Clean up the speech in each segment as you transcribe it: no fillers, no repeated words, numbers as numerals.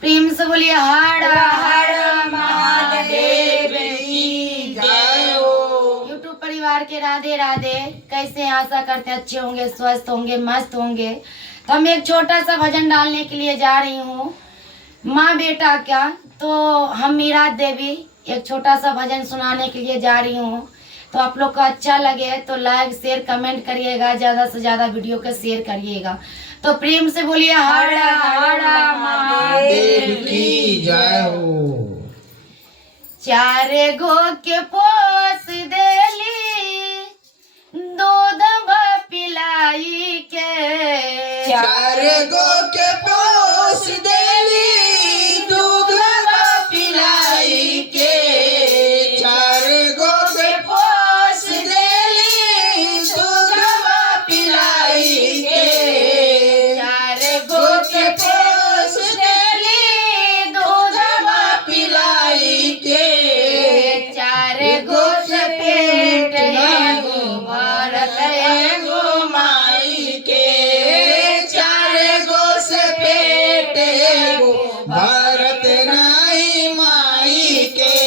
प्रेम से बोलिए हर हर महादेव की जय हो। यूट्यूब परिवार के राधे राधे। कैसे हैं? आशा करते अच्छे होंगे, स्वस्थ होंगे, मस्त होंगे। तो हम एक छोटा सा भजन डालने के लिए जा रही हूँ, माँ बेटा क्या। तो हम मीरा देवी एक छोटा सा भजन सुनाने के लिए जा रही हूँ। तो आप लोग को अच्छा लगे तो लाइक शेयर कमेंट करिएगा, ज़्यादा से ज़्यादा वीडियो को शेयर करिएगा। तो प्रेम से बोलिए हर हर महादेव की जय हो। चार गो के पोस देली, दूध पिलाई के। चार गो के पोस देली, दूध पिलाई के। चार गो के पोस देली, दूध पिलाई के। चार गो के पोस देली, दूध पिलाई के। चार गो से पेट एगो भरत एगो माई के। चार गो से पेट एगो भरत नाई माई के।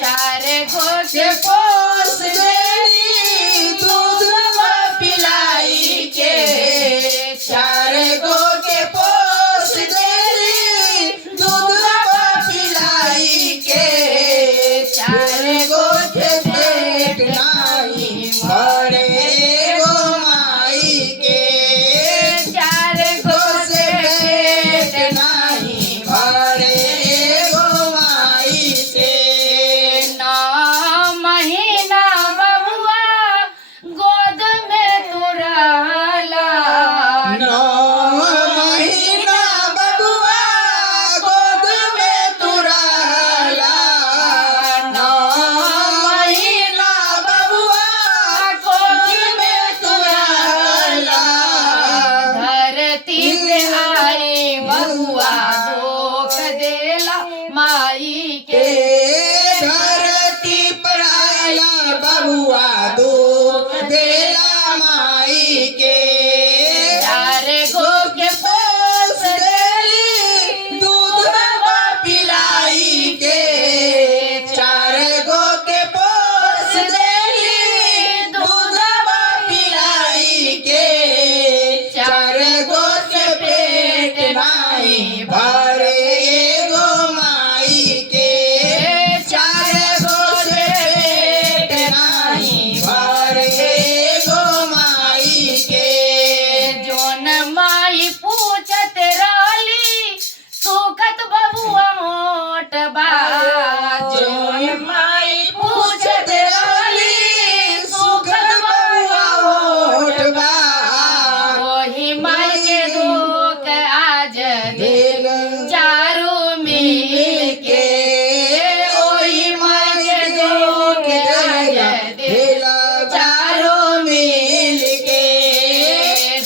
चार गो के पोस देली, दूध पिलाई के। चार गो के पोस देली, दूध पिलाई के। चार गो के पेट नाई भरे एगो माई के। चार गो से पेट नाई भरे एगो माई के। 9 महीना बबुआ गोद में तुरला। 9 महीना बबुआ गोद में तुरला। 9 महीना बबुआ गोद में तुरला। धरती पे आई बबुआ धोख देला माई के। धरती पर आया बबुआ दूध देला माई के। चार गो के पोस देली, दूध पिलाई के। चार गो के पोस देली, दूध पिलाई के। चार गो के पेट नाई भरे एगो माई के। चार गो से पेट नाई भरे एगो माई के। जोन माई पूछत रहली सुखत बबुआ मोट बा। जोन माई पूछत रहली, सुखत बबुआ होठ बा। वही माई के दुख आज दिल चारों मिल के। ओही माई के दुख आज दिल चारों मिल के।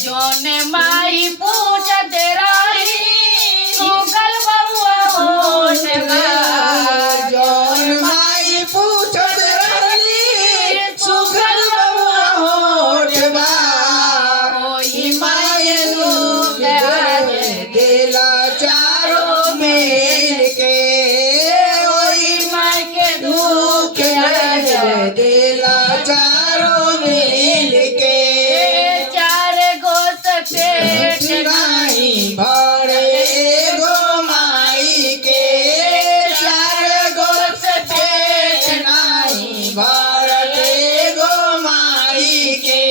जोन माई पूछत रहली सुखल बबुआ होठ बा। जौन माई पूछत रहली, सुखल बबुआ होठ बा। ओही माई दुख आज दिला चारों मिल के। ओही माई के दुख आज दिला चारों मिल के। चार गो से पेट नाई भरे एगो माई के। चार गो से पेट नाई भरत एगो माई के।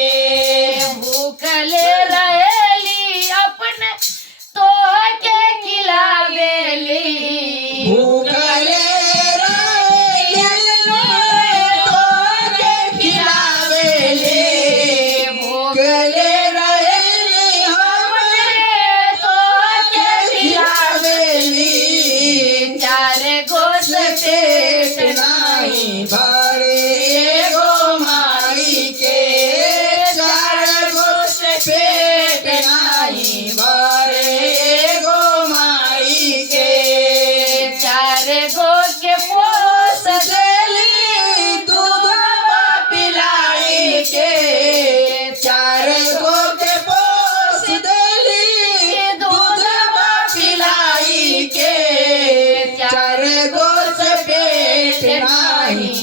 भूखले रहेली अपने तोह के खिला के चार गोस पेट नाही